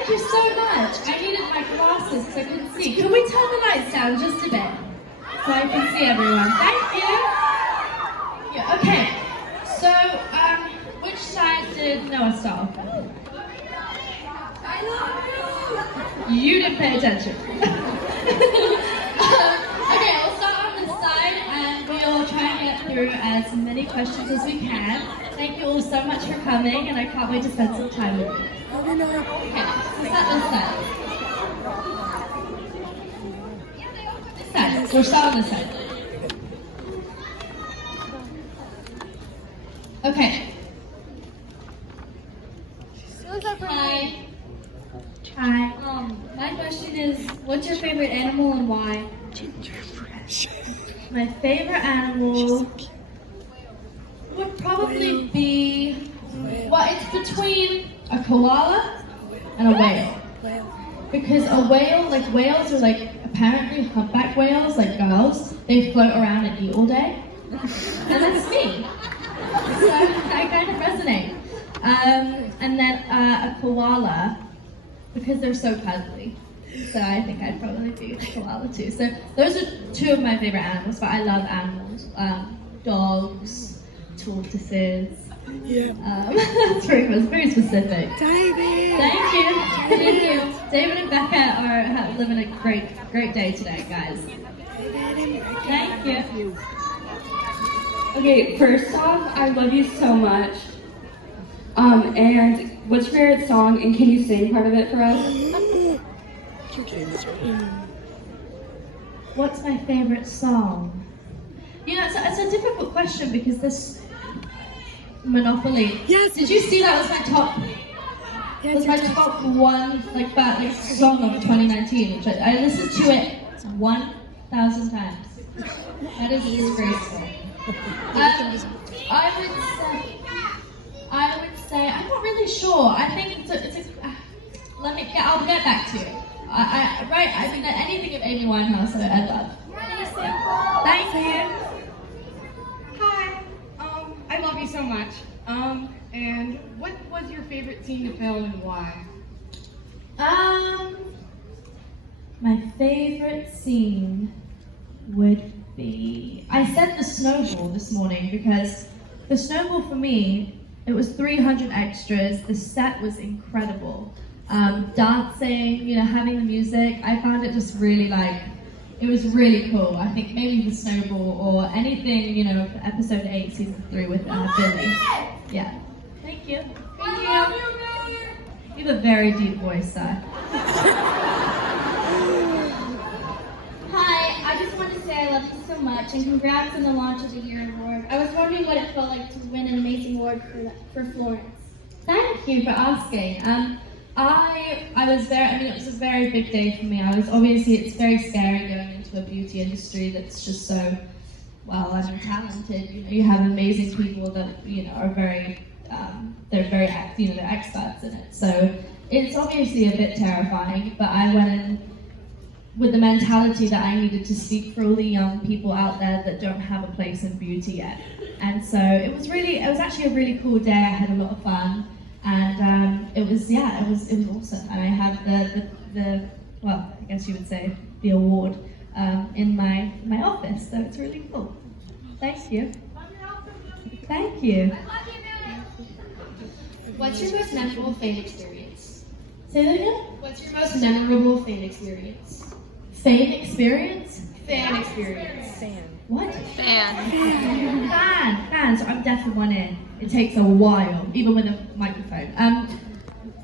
Thank you so much. I needed my glasses so I could see. Can we turn the lights down just a bit so I can see everyone? Thank you. Yeah, okay. So, which side did Noah start off with? I love you. You didn't pay attention. Okay, we'll start on this side and we'll try and get through as many questions as we can. Thank you all so much for coming and I can't wait to spend some time with you. Okay, so start this side. This side. We'll start on this side. Okay. Hi. Hi. My question is, what's your favorite animal and why? My favorite animal would probably be, well, it's between a koala and a whale. Because a whale, like whales are like, apparently humpback whales, like girls, they float around and eat all day. And that's me. So I kind of resonate. And then a koala, because they're so cuddly. So I think I'd probably be a koala too. So those are two of my favorite animals, but I love animals. Dogs, tortoises. Yeah. That's very specific. David! Thank you. Thank you. David and Becca are living a great day today, guys. Thank you. Okay, first off, I love you so much. And what's your favorite song, and can you sing part of it for us? What's my favorite song? You know, it's a difficult question because this Monopoly. Yes. Did you see that was my top? Was my top one song of 2019, which I listened to it 1,000 times. That is disgraceful. I would say I'm not really sure. I think I'll get back to you. I think that anything of Amy Winehouse I love. Thank you. Hi. I love you so much. And what was your favorite scene to film and why? My favorite scene would be, I said the snowball this morning because the snowball for me, it was 300 extras. The set was incredible. Dancing, you know, having the music, I found it just really it was really cool. I think maybe the snowball or anything, you know, episode 8, season 3 with Billy. Yeah. Thank you. Thank you. You have a very deep voice, sir. Hi, I just want to say I love you so much and congrats on the launch of the Year Award. I was wondering what it felt like to win an amazing award for Florence. Thank you for asking. I was there, it was a very big day for me. It's very scary going into a beauty industry that's just so, well, talented. You know, you have amazing people that, you know, are very, they're experts in it. So it's obviously a bit terrifying, but I went in with the mentality that I needed to speak for all the young people out there that don't have a place in beauty yet. And so it was actually a really cool day. I had a lot of fun. And it was awesome. And I have well, I guess you would say the award in my office, so it's really cool. Thank you. Thank you. What's your most memorable fan experience? Say that again? What's your most memorable fan experience? Fan experience? Fan experience. Fan. What? Fan. Fan. So I'm deaf in one ear. It takes a while, even with a microphone.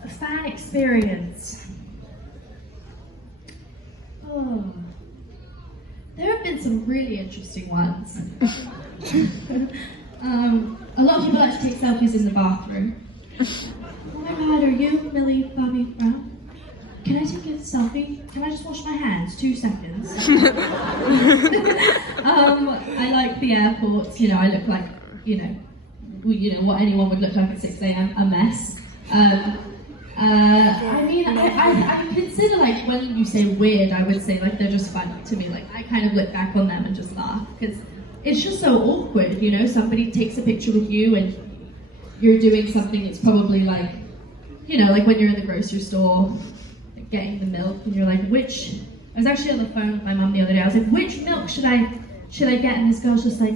Fan experience. Oh. There have been some really interesting ones. A lot of people like to take selfies in the bathroom. Oh my god, are you Millie Bobby Brown? Can I take a selfie? Can I just wash my hands? 2 seconds. I like the airports, you know, I look like, what anyone would look like at 6 a.m, a mess. I consider, like, when you say weird, I would say, like, they're just funny to me. Like, I kind of look back on them and just laugh, because it's just so awkward, you know? Somebody takes a picture with you and you're doing something that's probably, like, you know, like when you're in the grocery store, like getting the milk, and you're like, which? I was actually on the phone with my mum the other day. I was like, which milk should I get? And this girl's just like,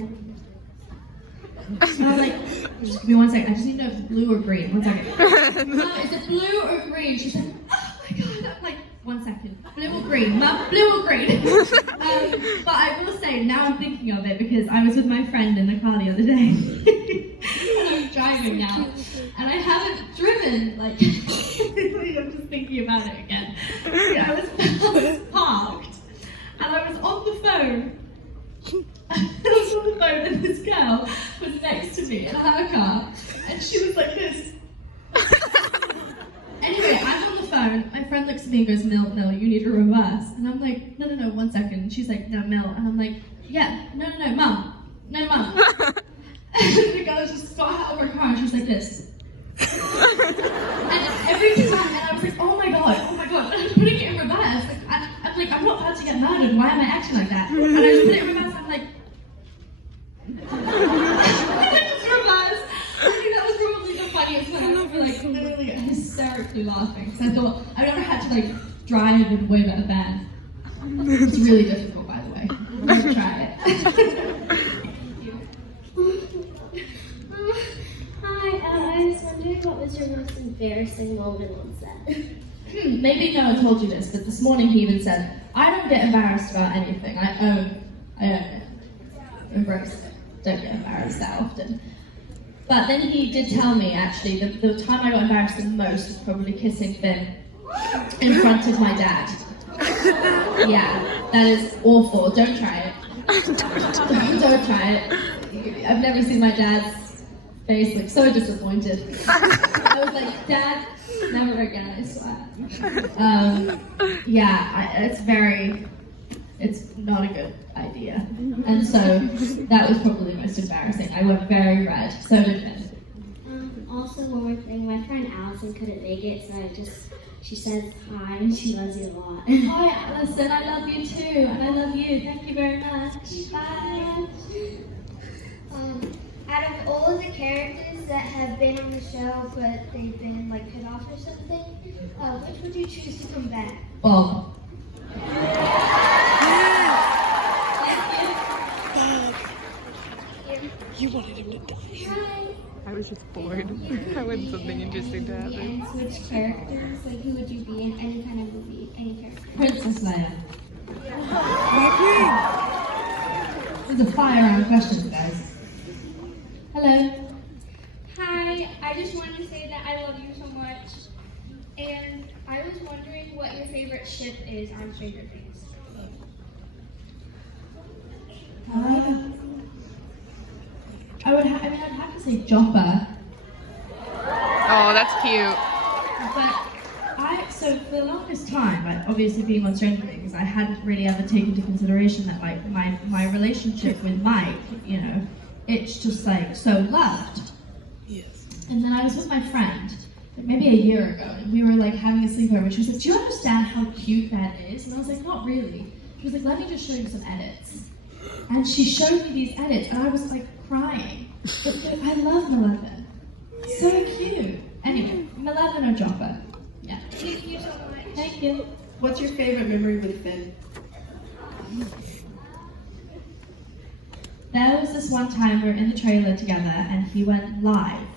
and I was like, just give me 1 second. I just need to know if it's blue or green. 1 second. Mum, is it blue or green? She's like, oh my god. I'm like, 1 second. Blue or green? Mum, blue or green? But I will say, now I'm thinking of it because I was with my friend in the car the other day. And I was driving now. And I haven't driven, like, I'm just thinking about it again. I was parked. And I was on the phone. And this girl was next to me in her car, and she was like this. Anyway, I'm on the phone. My friend looks at me and goes, "Mill, you need to reverse." And I'm like, "No, 1 second." And she's like, "No, Mill." And I'm like, "Yeah, no, Mum, Mum." And the girl just got out of her car and she was like this. And every time, and I was like, "Oh my god!" And I'm putting it in reverse. Like, I'm like, I'm not about to get murdered. Why am I acting like that? And I just put it in reverse. I'm like. I just realized, I think that was probably the funniest one. I remember like literally hysterically laughing because I thought I've never had to like drive in a way better than. It's really difficult, by the way. Don't try it. Hi, I was wondering what was your most embarrassing moment on set? Maybe no one told you this, but this morning he even said, "I don't get embarrassed about anything. I own it. Embrace it. Don't get embarrassed that often." But then he did tell me, actually, the time I got embarrassed the most was probably kissing Finn in front of my dad. Yeah, that is awful. Don't try it. Don't try it. I've never seen my dad's face look so disappointed. I was like, "Dad, never again, I swear." It's not a good idea. And so that was probably the most embarrassing. I went very red, so did Finn. Also, one more thing, my friend Allison couldn't make it, so she says hi and she loves you a lot. Hi Alison, I love you too, and I love you. Thank you very much. Bye. Out of all of the characters that have been on the show, but they've been like cut off or something, which would you choose to come back? Bob. You wanted him to die. Hi. I was just bored. I wanted something interesting to happen. And switch characters, like who would you be in any kind of movie, any character? Princess Leia. My This is a fire round question, guys. Hello. Hi, I just wanted to say that I love you so much. And I was wondering what your favorite ship is on Stranger Things. I'd have to say Joppa. Oh, that's cute. But so for the longest time, like obviously being on Stranger Things, I hadn't really ever taken into consideration that like my relationship with Mike, you know, it's just like so loved. Yes. And then I was with my friend, like maybe a year ago, and we were like having a sleepover, and she was like, "Do you understand how cute that is?" And I was like, "Not really." She was like, "Let me just show you some edits." And she showed me these edits, and I was like crying. But I love Malevolent. So cute. Anyway, Malevolent or Joppa? Yeah. Thank you so much. Thank you. What's your favorite memory with Finn? There was this one time we were in the trailer together, and he went live.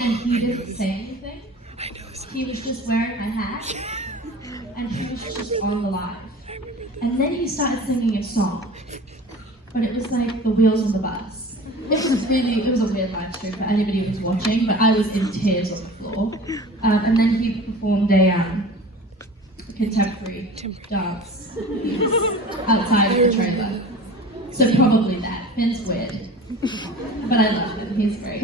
And he didn't say anything. He was just wearing a hat, and he was just on the live. And then he started singing a song, but it was like the wheels on the bus. It was a weird live stream for anybody who was watching, but I was in tears on the floor. And then he performed a contemporary dance outside of the trailer. So probably that. Finn's weird, but I love him. He's great.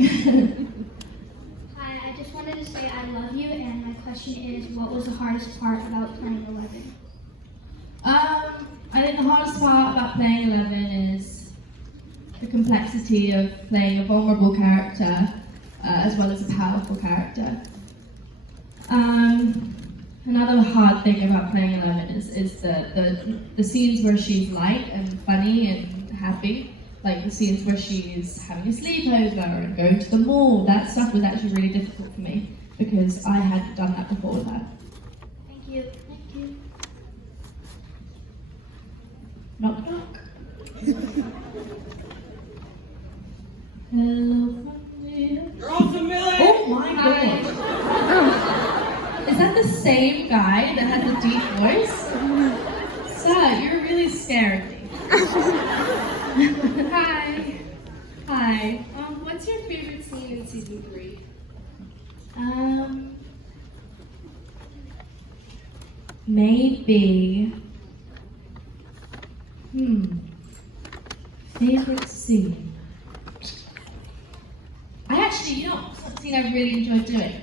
Hi, I just wanted to say I love you, and my question is, what was the hardest part about playing 11? I think the hardest part about playing 11 is the complexity of playing a vulnerable character as well as a powerful character. Another hard thing about playing 11 is the scenes where she's light and funny and happy, like the scenes where she's having a sleepover and going to the mall. That stuff was actually really difficult for me. because I hadn't done that before with her. Thank you. Thank you. Knock knock. Hello. You're awesome, Millie! Oh my god. Is that the same guy that had the deep voice? Sir, you're really scaring me. Hi. Hi. What's your favorite scene in season 3? Maybe. Favorite scene. I actually, you know, something I really enjoyed doing.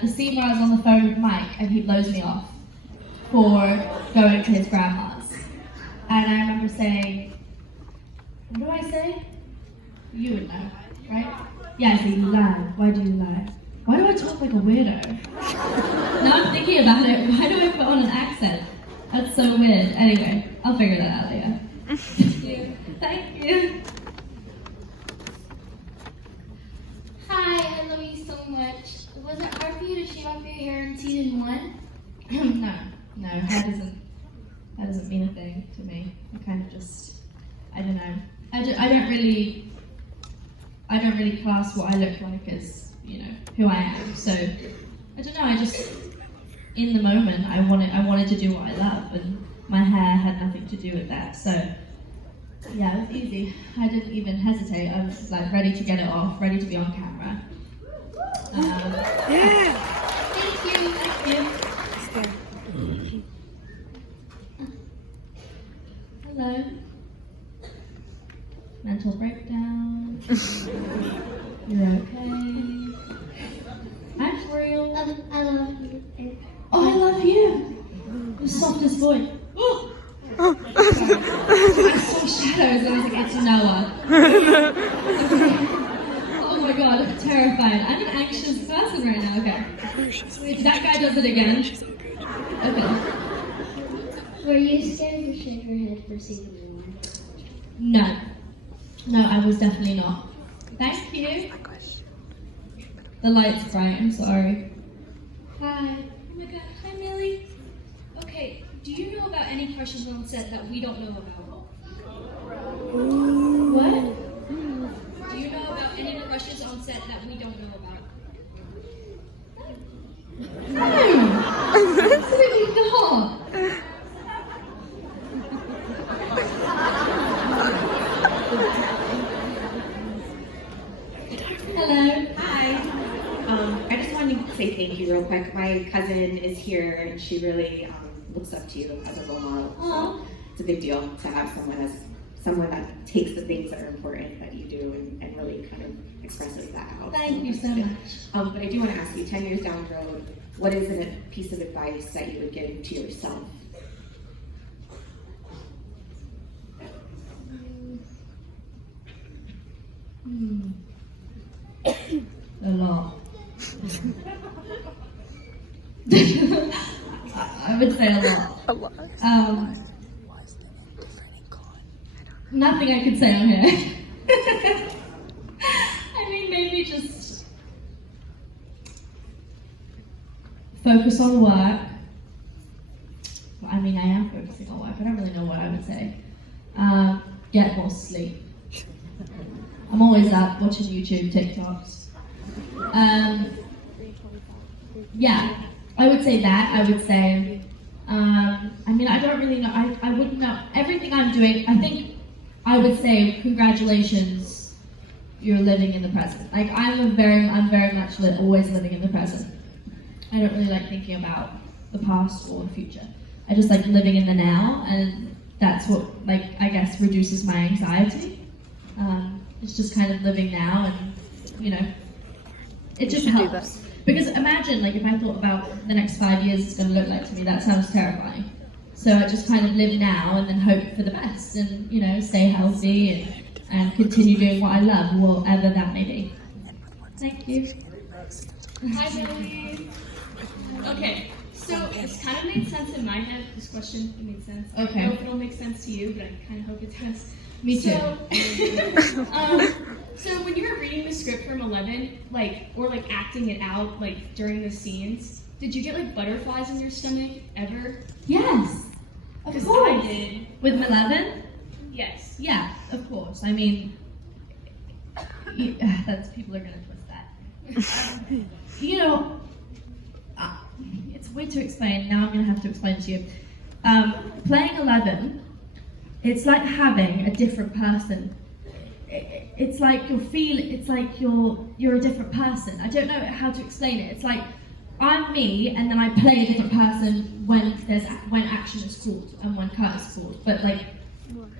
The scene where I was on the phone with Mike and he blows me off for going to his grandma's. And I remember saying, what do I say? You would know, right? Yeah, I say, you lie. Why do you lie? Why do I talk like a weirdo? Now I'm thinking about it, why do I put on an accent? That's so weird. Anyway, I'll figure that out later. Thank you. Thank you. Hi, I love you so much. Was it hard for you to shave off your hair in season 1? No, hair doesn't mean a thing to me. I kind of just, I don't know. I don't really class what I look like as, you know, who I am. So, I don't know, I just, in the moment, I wanted to do what I love, and my hair had nothing to do with that. So, yeah, it was easy. I didn't even hesitate. I was like ready to get it off, ready to be on camera. Yeah. Thank you. Thank you. Hello. Mental breakdown. You're okay. I'm real. I love you. Oh, I love you. The softest voice. Oh. I saw shadows and I was like, it's Noah. Oh my god, I'm terrified. I'm an anxious person right now. Okay. If that guy does it again. Okay. Were you scared to shave your head for season 1? No. No, I was definitely not. Thank you. The light's bright, I'm sorry. Hi. Oh my god. Hi, Millie. Okay, do you know about any crushes on set that we don't know about? What? Do you know about any crushes on set that we don't know about? No! Absolutely not! Hello. Hi. I just wanted to say thank you real quick. My cousin is here and she really looks up to you as a role model. So it's a big deal to have someone that takes the things that are important that you do and really kind of expresses that out. Thank you so much. But I do want to ask you, 10 years down the road, what is a piece of advice that you would give to yourself? A lot. I would say a lot. A lot. Nothing I could say on here. I mean, maybe just focus on work. Well, I mean, I am focusing on work. I don't really know what I would say. Get more sleep. I'm always up watching YouTube, TikToks. Yeah, I would say that. I would say, I mean, I don't really know. I wouldn't know everything I'm doing. I think I would say, congratulations, you're living in the present. Like I'm very much always living in the present. I don't really like thinking about the past or the future. I just like living in the now, and that's what, like, I guess reduces my anxiety. It's just kind of living now, and you know, it just helps. Because imagine, like, if I thought about the next 5 years is going to look like to me, that sounds terrifying. So I just kind of live now and then hope for the best, and you know, stay healthy and continue doing what I love, whatever that may be. Thank you. Hi, Millie. Okay, so this kind of made sense in my head. This question made sense. Okay. I don't know if it'll make sense to you, but I kind of hope it does. Me too. So when you were reading the script from 11, or acting it out, during the scenes, did you get butterflies in your stomach ever? Yes, of Because course. I did. With Malevolent? Yes. Yeah, of course. I mean, that's people are gonna twist that. You know, it's weird to explain. Now I'm gonna have to explain to you. Playing 11, it's like having a different person. It's like you're a different person. I don't know how to explain it. It's like I'm me, and then I play a different person when action is called and when cut is called. But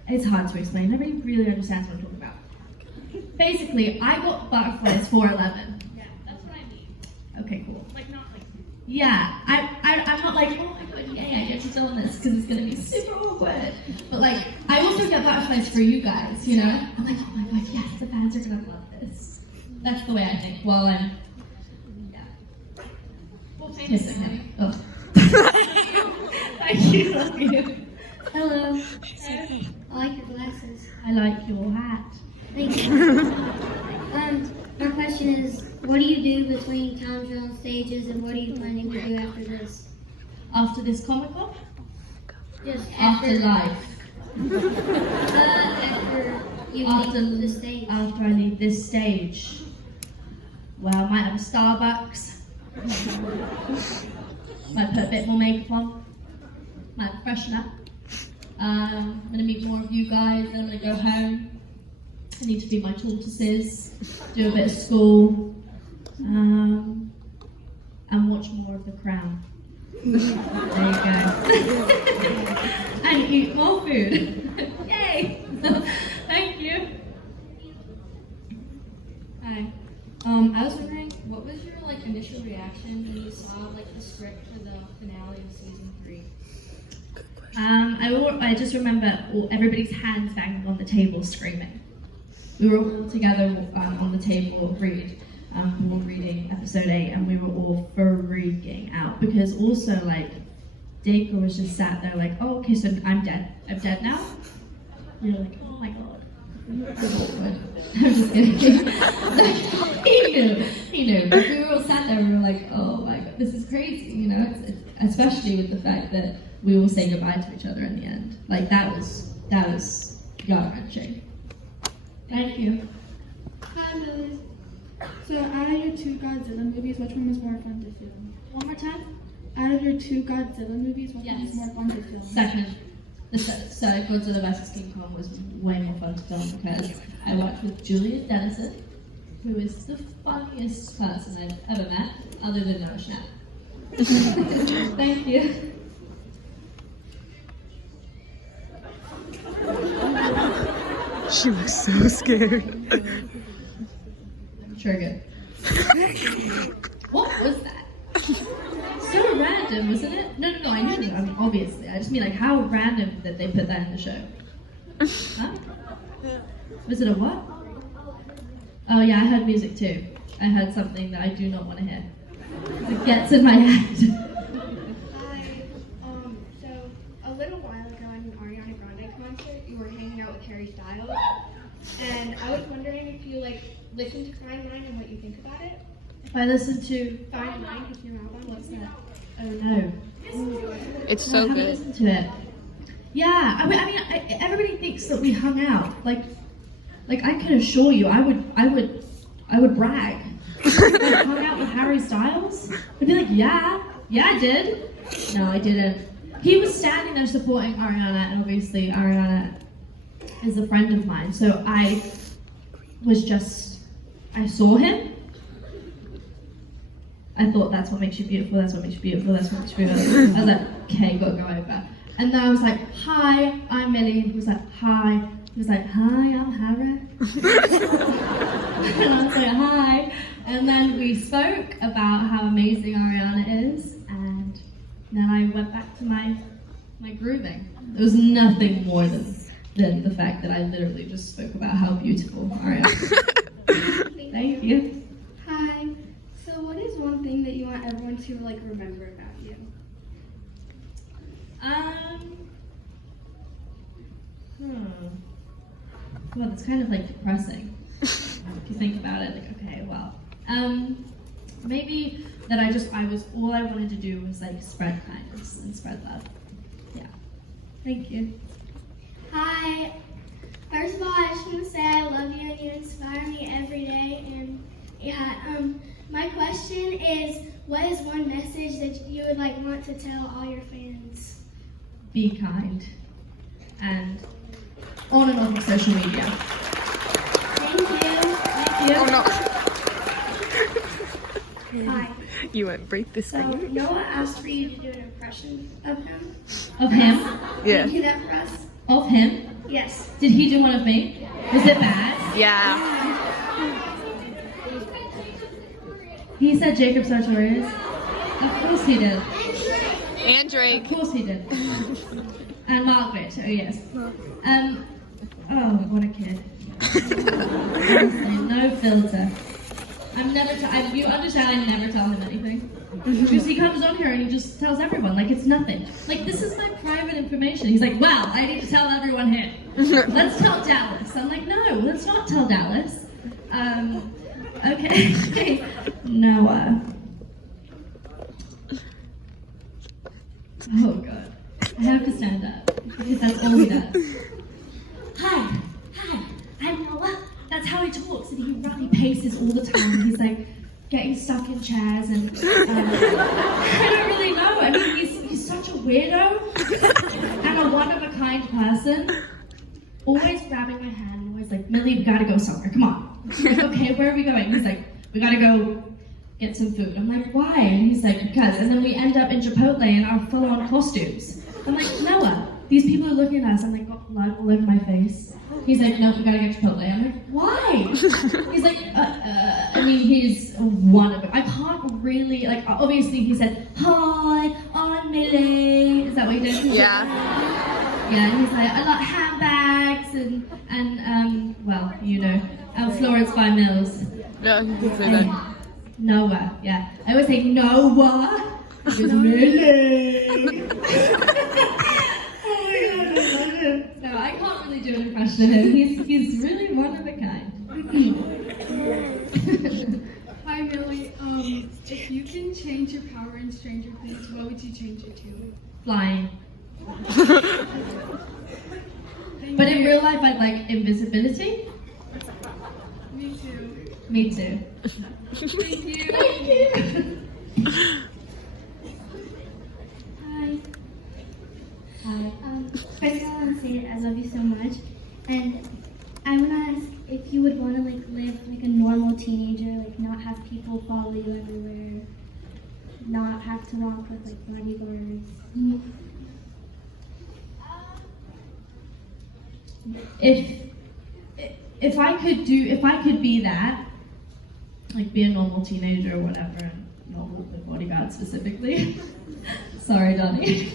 it's hard to explain. Nobody really understands what I'm talking about. Basically, I got butterflies for 11. Yeah, that's what I mean. Okay, cool. Not Yeah, I'm not like, oh my god, yay, I get to film this because it's gonna be super awkward. But I also get butterflies for you guys, you know? I'm like, oh my god, yes, the fans are gonna love this. That's the way I think while I'm, kissing him. Oh. Thank you, love you. Hello. I like your glasses. I like your hat. Thank you. My question is, what do you do between times you're on stages, and what are you planning to do after this? After this Comic-Con? Just After life. after you leave the stage. After I leave this stage. Well, I might have a Starbucks. Might put a bit more makeup on. Might freshen up. I'm gonna meet more of you guys, then I'm gonna go home. I need to feed my tortoises, do a bit of school, and watch more of The Crown. There you go. And eat more food. Yay! Thank you. Hi. I was wondering, what was your initial reaction when you saw the script for the finale of season 3? I just remember everybody's hands banging on the table, screaming. We were all together on the table we were reading episode 8, and we were all freaking out because also Dacre was just sat there oh, okay, so I'm dead. I'm dead now. We were like, oh my god. I'm just kidding. He knew. But we were all sat there and we were like, oh my god, this is crazy, you know? It's, especially with the fact that we all say goodbye to each other in the end. That was gut-wrenching. Thank you. Hi, Millie. So, out of your 2 Godzilla movies, which one was more fun to film? One more time? Out of your 2 Godzilla movies, which one was Yes. more fun to film? Second. The Godzilla vs. King Kong was way more fun to film because I worked with Juliet Dennison, who is the funniest person I've ever met, other than Noah Schnapp. Thank you. She was so scared. Triggered. What was that? So random, wasn't it? No, I knew that. I mean, obviously. I just mean, how random that they put that in the show. Huh? Was it a what? Oh yeah, I heard music too. I heard something that I do not want to hear. It gets in my head. Hi. So, a little while ago at an Ariana Grande concert, you were hanging out with Harry Styles. And I was wondering if you, listened to Fine Line and what you think about it? If I listen to Fine Line, his new album, what's that? Oh no. It's I so haven't good. listened to it. Yeah, I mean, everybody thinks that we hung out. I can assure you, I would brag. I hung out with Harry Styles. I'd be like, yeah, I did. No, I didn't. He was standing there supporting Ariana, and obviously Ariana is a friend of mine. So I saw him. I thought, that's what makes you beautiful, that's what makes you beautiful, that's what makes you beautiful. I was like, okay, gotta go over. And then I was like, hi, I'm Millie. He was like, hi. He was like, hi, I'm Harry. And I was like, hi. And then we spoke about how amazing Ariana is, and then I went back to my grooving. There was nothing more than the fact that I literally just spoke about how beautiful Ariana is. Thank you. Hi. So, what is one thing that you want everyone to remember about you? well, it's kind of like depressing if you think about it. Like, okay, well, maybe that all I wanted to do was like spread kindness and spread love. Yeah. Thank you. Hi. First of all, I just want to say I love you and you inspire me every day. And yeah, my question is, what is one message that you would like want to tell all your fans? Be kind. And on and off of social media. Thank you. Thank you. Oh no. Hi. You won't break this So thing. Noah asked for you to do an impression of him. Of him? Yeah. Can you do that for us? Of him? Yes. Did he do one of me? Was it bad? Yeah. He said Jacob Sartorius. Of course he did. And Drake. Of course he did. And Margaret, oh yes. Oh, what a kid. Honestly, no filter. You understand I never tell him anything. Because he comes on here and he just tells everyone, like it's nothing. Like, this is my private information. He's like, well, I need to tell everyone here. Let's tell Dallas. I'm like, no, let's not tell Dallas. Okay. Noah. Oh, God. I have to stand up. Because that's all he does. Hi, I'm Noah. That's how he talks, and he paces all the time. He's like getting stuck in chairs, and I don't really know. I mean, he's such a weirdo and a one-of-a-kind person. Always grabbing my hand, and always like, Millie, we gotta go somewhere. Come on. I'm like, okay, where are we going? He's like, we gotta go get some food. I'm like, why? And he's like, because. And then we end up in Chipotle in our full-on costumes. I'm like, Noah, these people are looking at us. I'm like, got blood all over my face. He's like, no, we gotta get Chipotle. I'm like, why? He's like, I mean, he's one of it. I can't really, like, obviously he said, hi, I'm Millie. Is that what he did? Yeah. Yeah, and he's like, I like handbags and well, you know, Florence by Mills. Yeah, you can say that. Noah, yeah. I always say Noah. He goes, Millie. Oh my God, I love him. No, I can't really do an impression of him. He's really one of a kind. Hi, Millie. If you can change your power in Stranger Things, what would you change it to? Flying. But in real life, I'd like invisibility. Me too. Me too. Thank you. Thank you. Hi. First of all, I want to say that I love you so much, and I want to ask if you would want to like live like a normal teenager, like not have people follow you everywhere, not have to walk with like bodyguards. If I could be that, like be a normal teenager or whatever, and not walk with bodyguards specifically. Sorry, Donnie.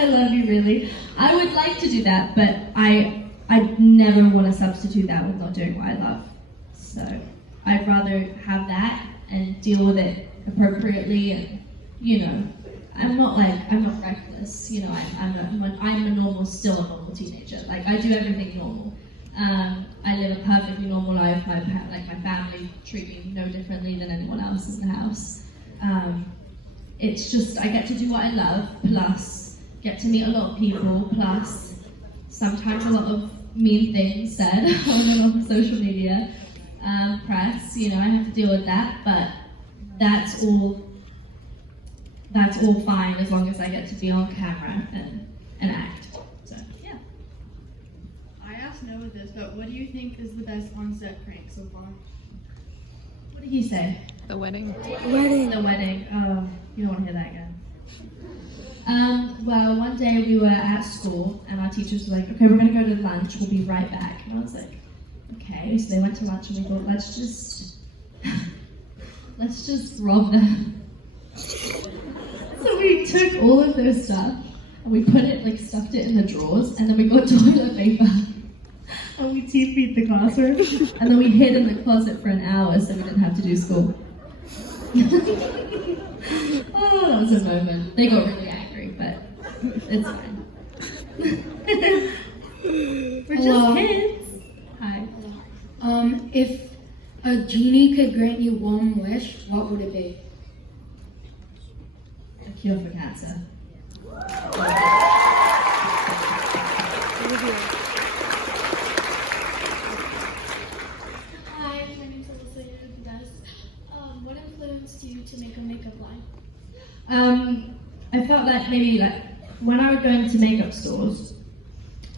I love you, really. I would like to do that, but I never want to substitute that with not doing what I love. So I'd rather have that and deal with it appropriately, and you know, I'm not reckless. You know, I'm a normal teenager. Like I do everything normal. I live a perfectly normal life. My family treat me no differently than anyone else in the house. It's just I get to do what I love, plus get to meet a lot of people, plus sometimes a lot of mean things said on social media, press. You know, I have to deal with that, but that's all fine as long as I get to be on camera and act. So yeah. I asked Noah this, but what do you think is the best on-set prank so far? What did he say? The wedding. The wedding. Oh, you don't want to hear that again. Well, one day we were at school and our teachers were like, okay, we're going to go to lunch, we'll be right back. And I was like, okay. So they went to lunch and we thought, let's just rob them. So we took all of their stuff and we put it, like stuffed it in the drawers, and then we got toilet paper and we TP'd the classroom, and then we hid in the closet for an hour so we didn't have to do school. Oh, that was a moment. They got really angry, but it's fine. Hello. just kids. Hi. If a genie could grant you one wish, what would it be? A cure for cancer. Hi, my name's Alyssa. What influenced you to make a makeup line? I felt like maybe like when I would go into makeup stores,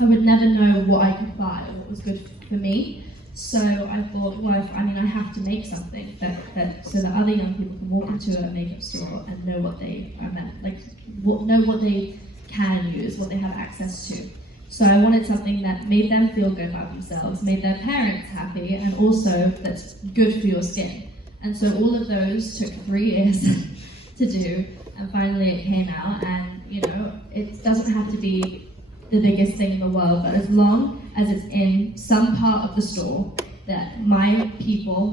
I would never know what I could buy or what was good for me. So I thought, well, I have to make something that so that other young people can walk into a makeup store and know what they know what they can use, what they have access to. So I wanted something that made them feel good about themselves, made their parents happy, and also that's good for your skin. And so all of those took 3 years to do, and finally it came out. And it doesn't have to be the biggest thing in the world, but as long as it's in some part of the store that my people,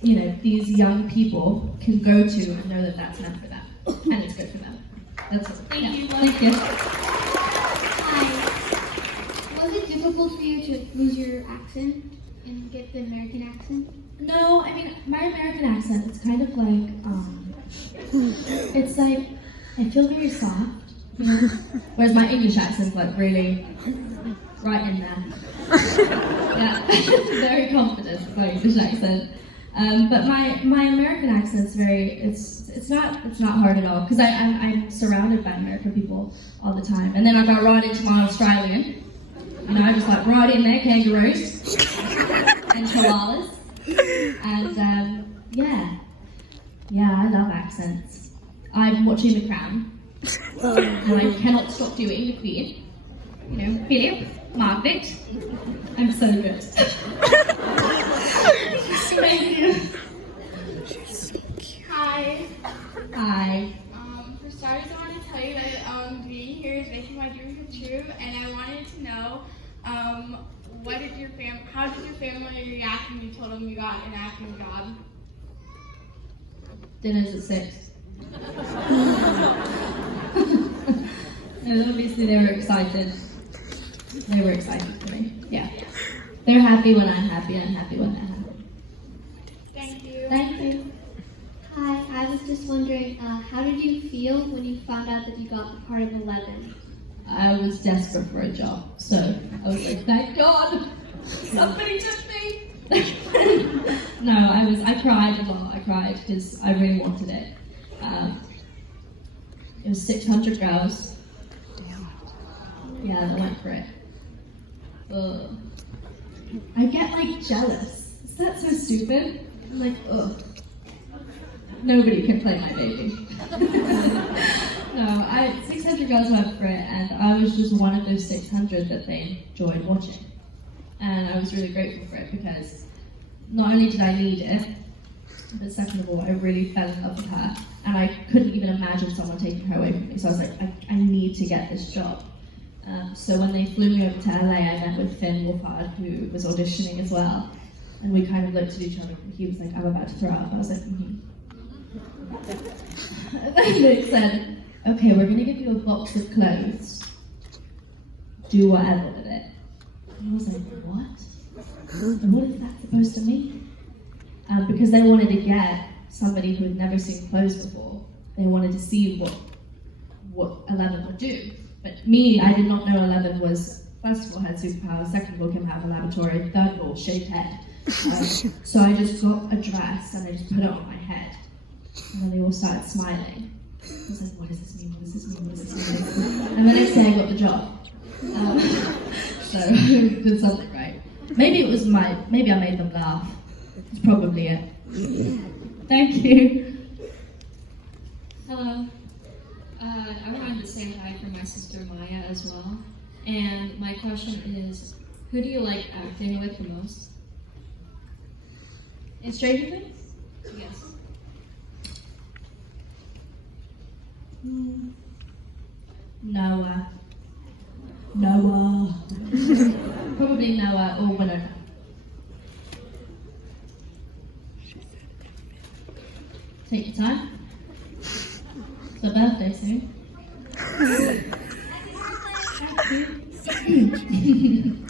these young people can go to and know that that's meant for them, and it's good for them. That's it. Thank you. Thank you. Hi. Was it difficult for you to lose your accent and get the American accent? No, my American accent, it's kind of like, it's like, I feel very soft, whereas my English accent's like really right in there. Yeah, very confident with my English accent. But my American accent's it's not hard at all, because I'm surrounded by American people all the time. And then I got right into my Australian, just like right in there, kangaroos and koalas. And yeah, I love accents. I'm watching The Crown, and I cannot stop doing the Queen. Philip, Margaret. I'm so good. Thank you. Hi. Hi. For starters, I want to tell you that being here is making my dream come true, and I wanted to know how did your family react when you told them you got an acting job? Dinner's at 6. And obviously they were excited. They were excited for me. Yeah. They're happy when I'm happy, and I'm happy when they're happy. Thank you. Thank you. Hi, I was just wondering, how did you feel when you found out that you got the part of 11? I was desperate for a job, so I was like, thank God, somebody took me. No, I cried a lot. I cried because I really wanted it. It was 600 girls. Yeah, I went for it. Ugh. I get jealous. Is that so stupid? I'm like, ugh. Nobody can play my baby. No, 600 girls went for it, and I was just one of those 600 that they enjoyed watching. And I was really grateful for it, because not only did I need it, but second of all, I really fell in love with her, and I couldn't even imagine someone taking her away from me. So I was like, I need to get this job. So when they flew me over to LA, I met with Finn Wolfhard, who was auditioning as well, and we kind of looked at each other, and he was like, I'm about to throw up. I was like, Then Luke said, okay, we're going to give you a box of clothes. Do whatever with it. And I was like, what? And what is that supposed to mean? Because they wanted to get somebody who had never seen clothes before. They wanted to see what 11 would do. But me, I did not know 11 was, first of all, had superpowers, second of all, came out of a laboratory, third of all, shaved head. So I just got a dress and I just put it on my head. And then they all started smiling. I was like, what does this mean? What does this mean? What does this mean? And the next day I got the job. So I did something right. Maybe maybe I made them laugh. That's probably it. Thank you. Hello. I wanted to say hi for my sister Maya as well. And my question is, who do you like acting with the most? In Stranger Things? Yes. Noah. Probably Noah or Winona. Take your time. It's her birthday soon. Thank you.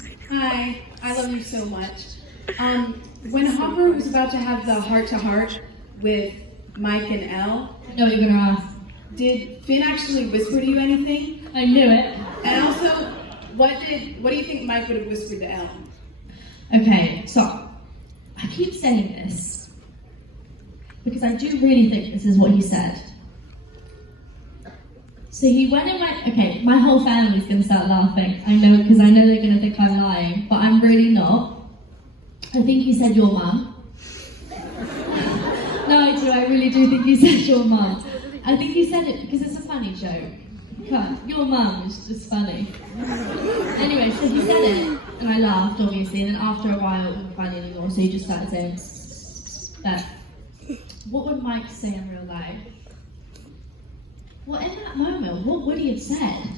Hi, I love you so much. When Hopper was about to have the heart-to-heart with Mike and Elle, I know what you're gonna ask. did Finn actually whisper to you anything? I knew it. And also, what do you think Mike would have whispered to Elle? Okay, so I keep saying this because I do really think this is what he said. So he went and went, okay, my whole family's gonna start laughing. I know, because I know they're gonna think I'm lying, but I'm really not. I think he said your mum. No, I do, I really do think he said your mum. I think he said it because it's a funny joke. Your mum is just funny. Anyway, so he said it, and I laughed, obviously, and then after a while it wasn't funny anymore, so he just started saying that. What would Mike say in real life? Well, in that moment, what would he have said?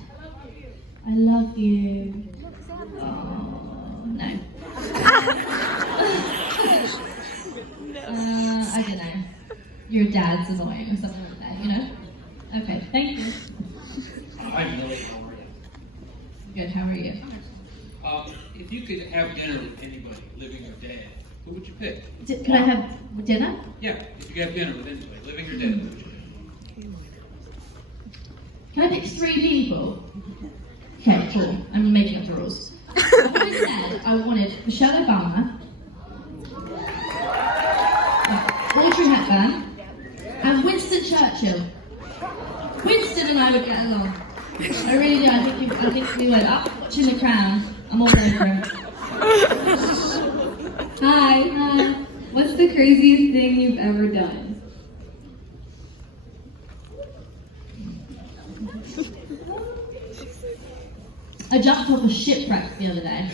I love you. Oh, no. I don't know. Your dad's annoying or something like that, you know? Okay, thank you. Hi, Millie. How are you? Good, how are you? If you could have dinner with anybody, living or dead, who would you pick? Can I have dinner? Yeah, if you could have dinner with anybody, living or dead, who would you pick? Can I pick 3 people? Okay, cool. I'm making up the rules. So what I said, I wanted Michelle Obama, Audrey Hepburn, and Winston Churchill. Winston and I would get along. I really do. I think we would. After watching The Crown, I'm all over him. Hi. What's the craziest thing you've ever done? I jumped off a shipwreck the other day.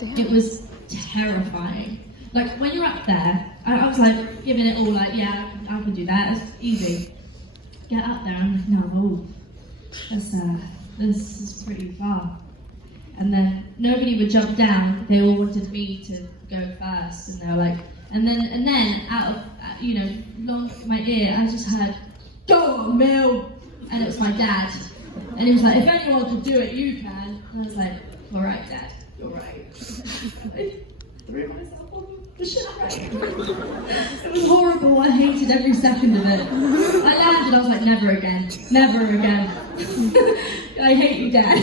It was terrifying. Like, when you're up there, I was like, giving it all like, yeah, I can do that, it's easy. Get up there, I'm like, no, this is pretty far. And then nobody would jump down, they all wanted me to go first, and they were like, and then out of, my ear, I just heard, go, Mill! And it was my dad. And he was like, if anyone can do it, you can. And I was like, all right, Dad, you're right. I threw myself on the shipwreck. It was horrible. I hated every second of it. I landed, I was like, never again. Never again. I hate you, Dad.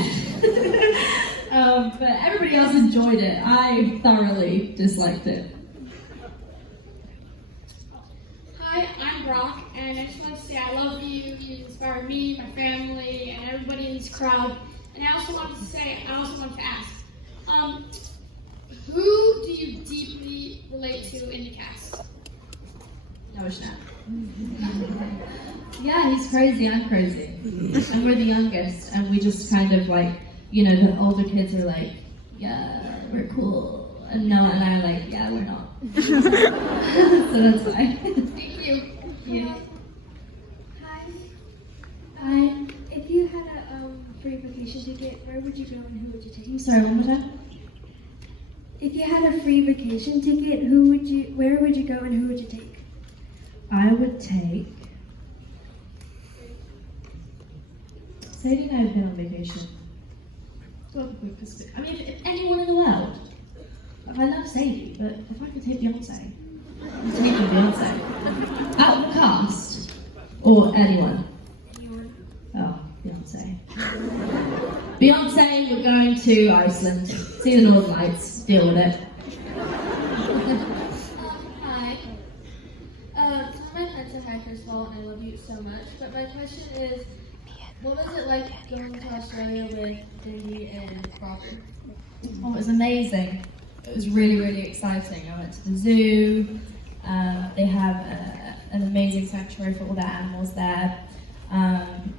But everybody else enjoyed it. I thoroughly disliked it. Hi, I'm Brock, and I just want to say I love you. You inspire me, my family, and everybody in this crowd. And I also want to ask, who do you deeply relate to in the cast? Noah Schnapp. Yeah, he's crazy, I'm crazy. And we're the youngest, and we just kind of like, the older kids are like, yeah, we're cool. And Noah and I are like, yeah, we're not. So that's fine. Thank you. Yeah. Hi. If you had a free vacation ticket, where would you go and who would you take? I'm sorry, one more time? If you had a free vacation ticket, where would you go and who would you take? I would take... Sadie and I have been on vacation. I mean, if anyone in the world. I love Sadie, but if I could take Beyonce, I'm taking Beyonce. Out of the cast? Or anyone? Anyone. Oh, Beyonce. Beyonce, we're going to Iceland. See the Northern Lights. Deal with it. Hi. So my friends say hi first of all, and I love you so much. But my question is, what was it like going to Australia with Cindy and Robert? Oh, it was amazing. It was really, really exciting. I went to the zoo. They have an amazing sanctuary for all their animals there. I'm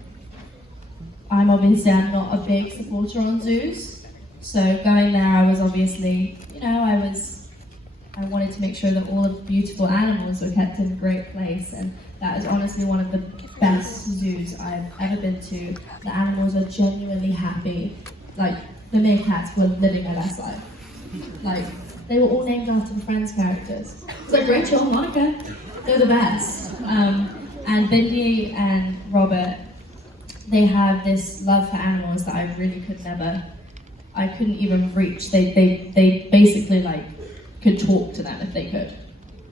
not a big supporter on zoos. So going there, I was obviously, I wanted to make sure that all of the beautiful animals were kept in a great place. And that is honestly one of the best zoos I've ever been to. The animals are genuinely happy. Like, the meerkats were living their best life. Like, they were all named after the Friends characters. It's like Rachel and Monica. They're the best. And Bindi and Robert, they have this love for animals that I really could never I couldn't even reach. They basically like could talk to them if they could.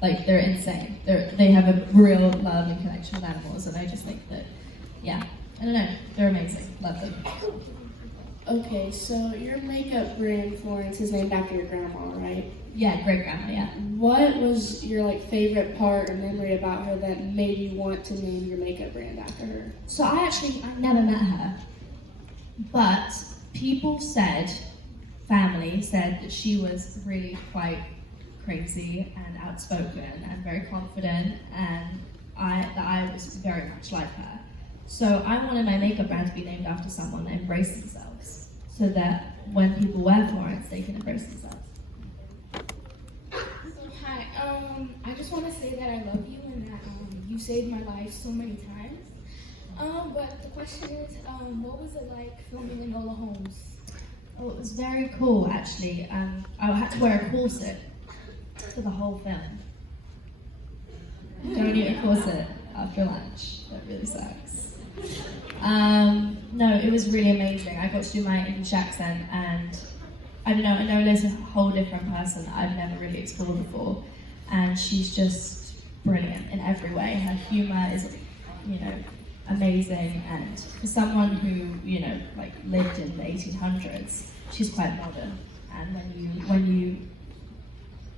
Like they're insane. They have a real love and connection with animals, and I just think that, yeah, I don't know, they're amazing. Love them. Okay, so your makeup brand, Florence, is named after your grandma, right? Yeah, great grandma. Yeah. What was your favorite part or memory about her that made you want to name your makeup brand after her? So I never met her, but family said that she was really quite crazy and outspoken and very confident, and that I was very much like her. So I wanted my makeup brand to be named after someone that embraced themselves, so that when people wear Florence, they can embrace themselves. So, hi, I just want to say that I love you and that you saved my life so many times. But the question is, what was it like filming Enola Holmes? Oh, it was very cool, actually. I had to wear a corset for the whole film. Don't eat a corset after lunch. That really sucks. No, it was really amazing. I got to do my English accent, and I don't know, Enola's a whole different person that I've never really explored before, and she's just brilliant in every way. Her humour is, amazing, and for someone who, lived in the 1800s, she's quite modern. And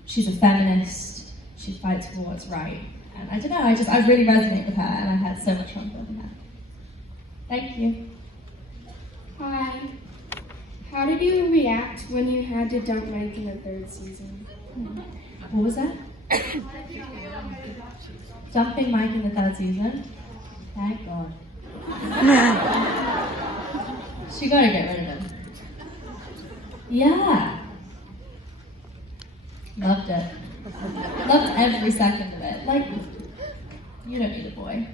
she's a feminist, she fights for what's right. And I don't know, I really resonate with her, and I had so much fun filming her. Thank you. Hi. How did you react when you had to dump Mike in the 3rd season? What was that? Dumping Mike in the 3rd season? Thank God. She gotta get rid of him. Yeah. Loved it. Loved every second of it. Like, you don't need a boy.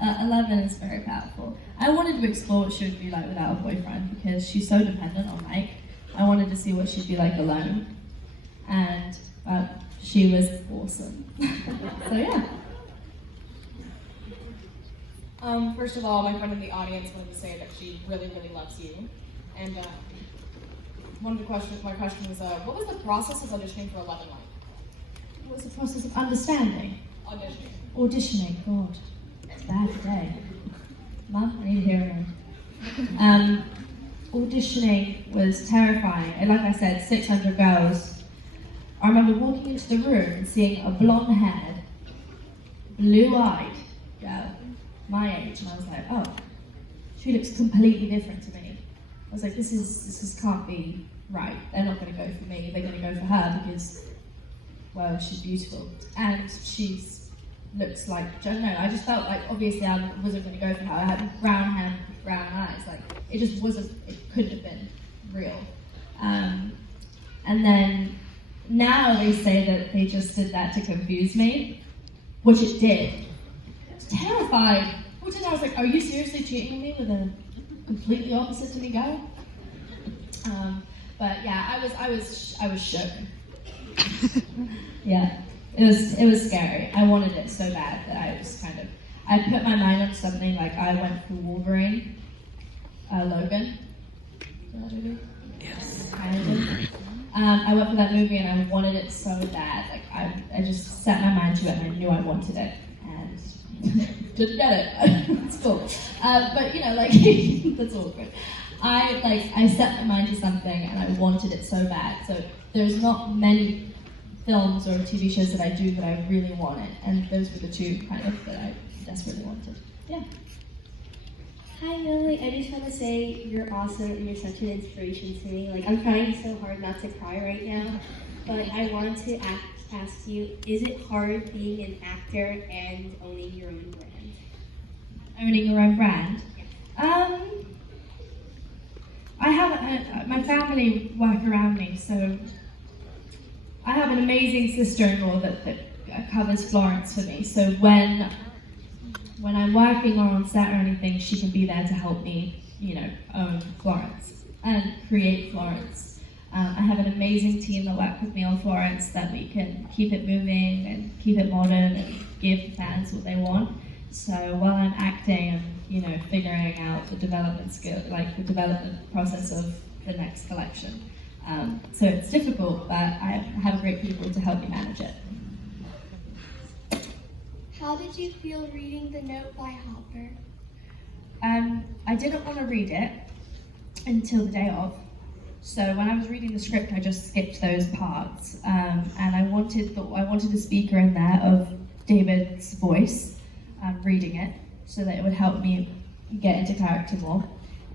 11 is very powerful. I wanted to explore what she would be like without a boyfriend, because she's so dependent on Mike. I wanted to see what she'd be like alone. And she was awesome. So yeah. First of all, my friend in the audience wanted to say that she really, really loves you. And my question was, what was the process of auditioning for 11 like? What was the process of understanding? Auditioning, God. It's bad today. Mum, I need to hear it. Auditioning was terrifying. And like I said, 600 girls. I remember walking into the room and seeing a blonde-haired, blue-eyed girl, my age, and I was like, oh, she looks completely different to me. I was like, this can't be right. They're not going to go for me. They're going to go for her because, well, she's beautiful, and looks like, I don't know. I just felt like obviously I wasn't going to go for her. I had brown hair, brown eyes. Like it just wasn't. It couldn't have been real. And then now they say that they just did that to confuse me, which it did. I was terrified. I was like, are you seriously cheating me with a completely opposite to me guy? But yeah, I was shook. Yeah, it was scary. I wanted it so bad that I put my mind on something. Like I went for Wolverine, Logan. Yes. I went for that movie and I wanted it so bad. Like I just set my mind to it and I knew I wanted it, and didn't get it. It's cool. But that's all good. I set my mind to something and I wanted it so bad. So there's not many films or TV shows that I do that I really wanted, and those were the two kind of that I desperately wanted. Yeah. Hi Millie, I just want to say you're awesome and you're such an inspiration to me. Like I'm trying so hard not to cry right now, but I wanted to ask you, is it hard being an actor and owning your own brand? Owning your own brand? I have my family work around me, so I have an amazing sister-in-law that covers Florence for me. So when I'm working or on set or anything, she can be there to help me, own Florence and create Florence. I have an amazing team that work with me on Florence that we can keep it moving and keep it modern and give fans what they want. So while I'm acting, I'm, figuring out the development process of the next collection. So it's difficult, but I have great people to help me manage it. How did you feel reading The Note by Hopper? I didn't want to read it until the day of. So when I was reading the script, I just skipped those parts, and I wanted a speaker in there of David's voice reading it, so that it would help me get into character more.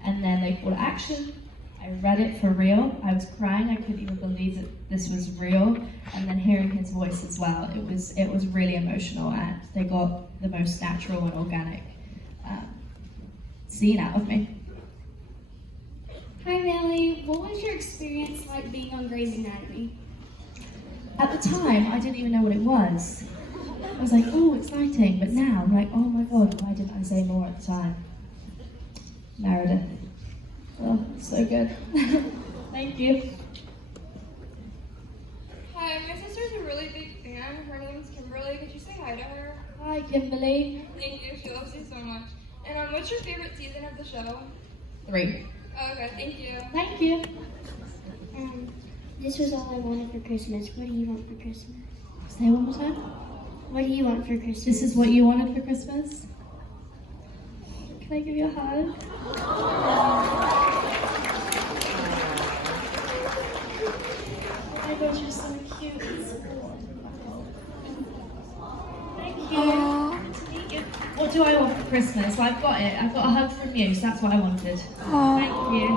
And then they called action. I read it for real. I was crying. I couldn't even believe that this was real. And then hearing his voice as well, it was really emotional, and they got the most natural and organic scene out of me. Hi Millie, what was your experience like being on Grey's Anatomy? At the time, I didn't even know what it was. I was like, oh, exciting, but now I'm like, oh my god, why didn't I say more at the time? Meredith. Oh, so good. Thank you. Hi, my sister's a really big fan. Her name's Kimberly. Could you say hi to her? Hi, Kimberly. Thank you. She loves you so much. And what's your favorite season of the show? 3. Okay, thank you. Thank you. This was all I wanted for Christmas. What do you want for Christmas? Say it one more time. What do you want for Christmas? This is what you wanted for Christmas? Can I give you a hug? Oh my gosh, you're so cute. Thank you. What do I want for Christmas? Well, I've got it. I've got a hug from you, so that's what I wanted. Thank you.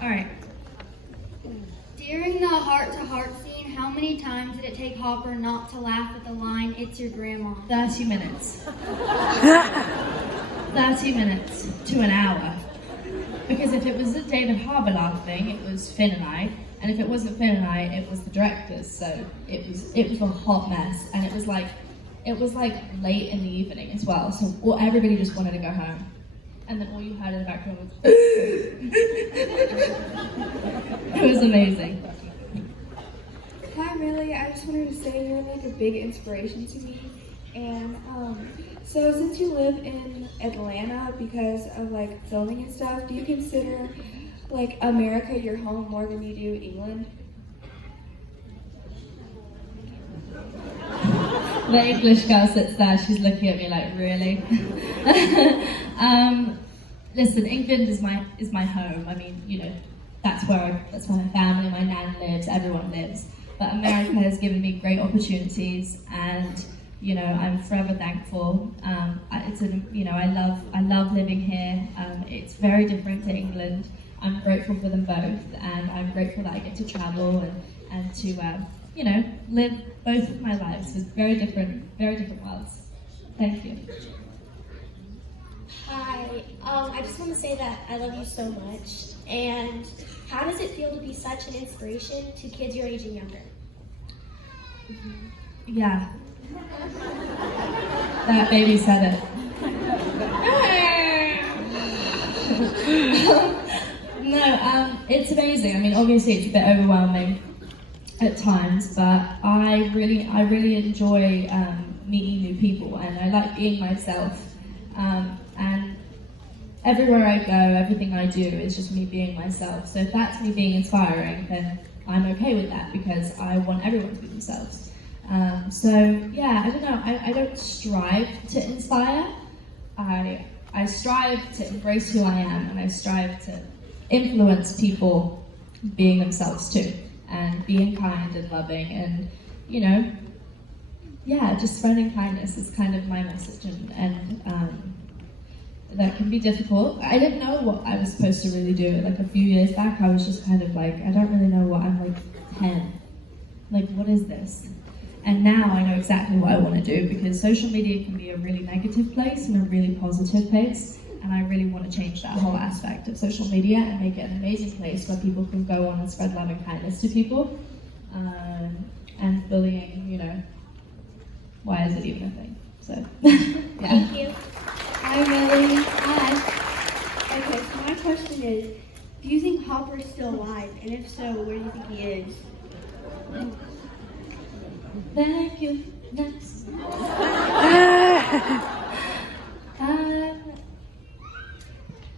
All right. During the heart-to-heart scene, how many times did it take Hopper not to laugh at the line, "It's your grandma"? 30 minutes. 30 minutes to an hour. Because if it was David Harbour laughing, it was Finn and I. And if it wasn't Finn and I, it was the directors. So it was a hot mess. And it was like late in the evening as well. So everybody just wanted to go home. And then all you heard in the background was it was amazing. Hi, Millie. I just wanted to say you're like a big inspiration to me. And so since you live in Atlanta because of like filming and stuff, do you consider like America your home more than you do England? The English girl sits there, she's looking at me like, really? Listen, England is my home. I mean, you know, that's where my family, my nan lives, everyone lives. But America has given me great opportunities, and you know, I'm forever thankful. I love living here. It's very different to England. I'm grateful for them both, and I'm grateful that I get to travel and to you know, live both of my lives with very different worlds. Thank you. Hi, I just want to say that I love you so much. And how does it feel to be such an inspiration to kids your age and younger? Yeah. That baby said it. No, it's amazing. I mean, obviously it's a bit overwhelming at times, but I really enjoy meeting new people, and I like being myself. And everywhere I go, everything I do is just me being myself. So if that's me being inspiring, then I'm okay with that because I want everyone to be themselves. So yeah, I don't know. I don't strive to inspire. I strive to embrace who I am, and I strive to influence people being themselves too, and being kind and loving, and you know, yeah, just spreading kindness is kind of my message, and that can be difficult. I didn't know what I was supposed to really do. Like a few years back, I was just kind of like, I don't really know what I'm like 10. Like, what is this? And now I know exactly what I want to do, because social media can be a really negative place and a really positive place. And I really want to change that whole aspect of social media and make it an amazing place where people can go on and spread love and kindness to people. And bullying, you know, why is it even a thing? So, yeah. Thank you. Hi, Millie. Hi. Okay, so my question is, do you think Hopper is still alive? And if so, where do you think he is? Thank you. Next.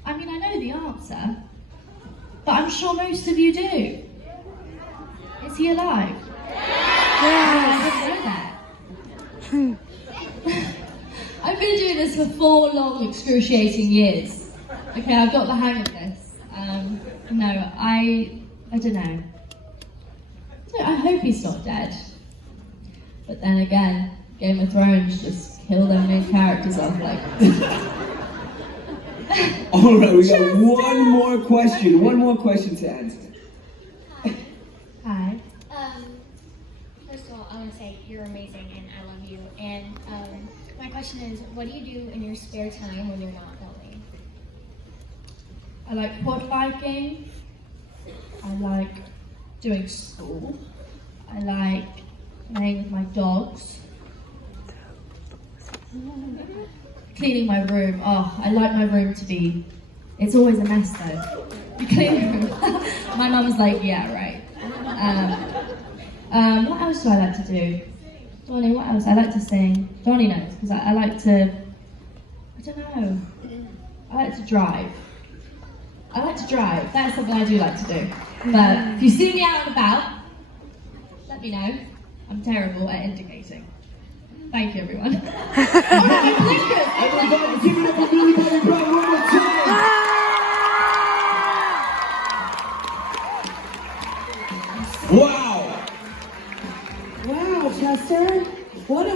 I mean, I know the answer, but I'm sure most of you do. Is he alive? I didn't know that. I've been doing this for 4 long, excruciating years. Okay, I've got the hang of this. No, I don't know. I hope he's not dead. But then again, Game of Thrones just kill their main characters off like. All right, we got one more question. One more question to answer. Hi. First of all, I want to say you're amazing and I love you. And my question is, what do you do in your spare time when you're not filming? I like quad biking. I like doing school. I like playing with my dogs. Cleaning my room. Oh, I like my room to be. It's always a mess though. You clean your room. My mum's like, yeah, right. What else do I like to do? Donnie, what else? I like to sing. Donnie knows because I like to. I don't know. I like to drive. I like to drive. That's something I do like to do. But if you see me out and about, let me know. I'm terrible at indicating. Thank you, everyone. Everybody, give it up for Millie.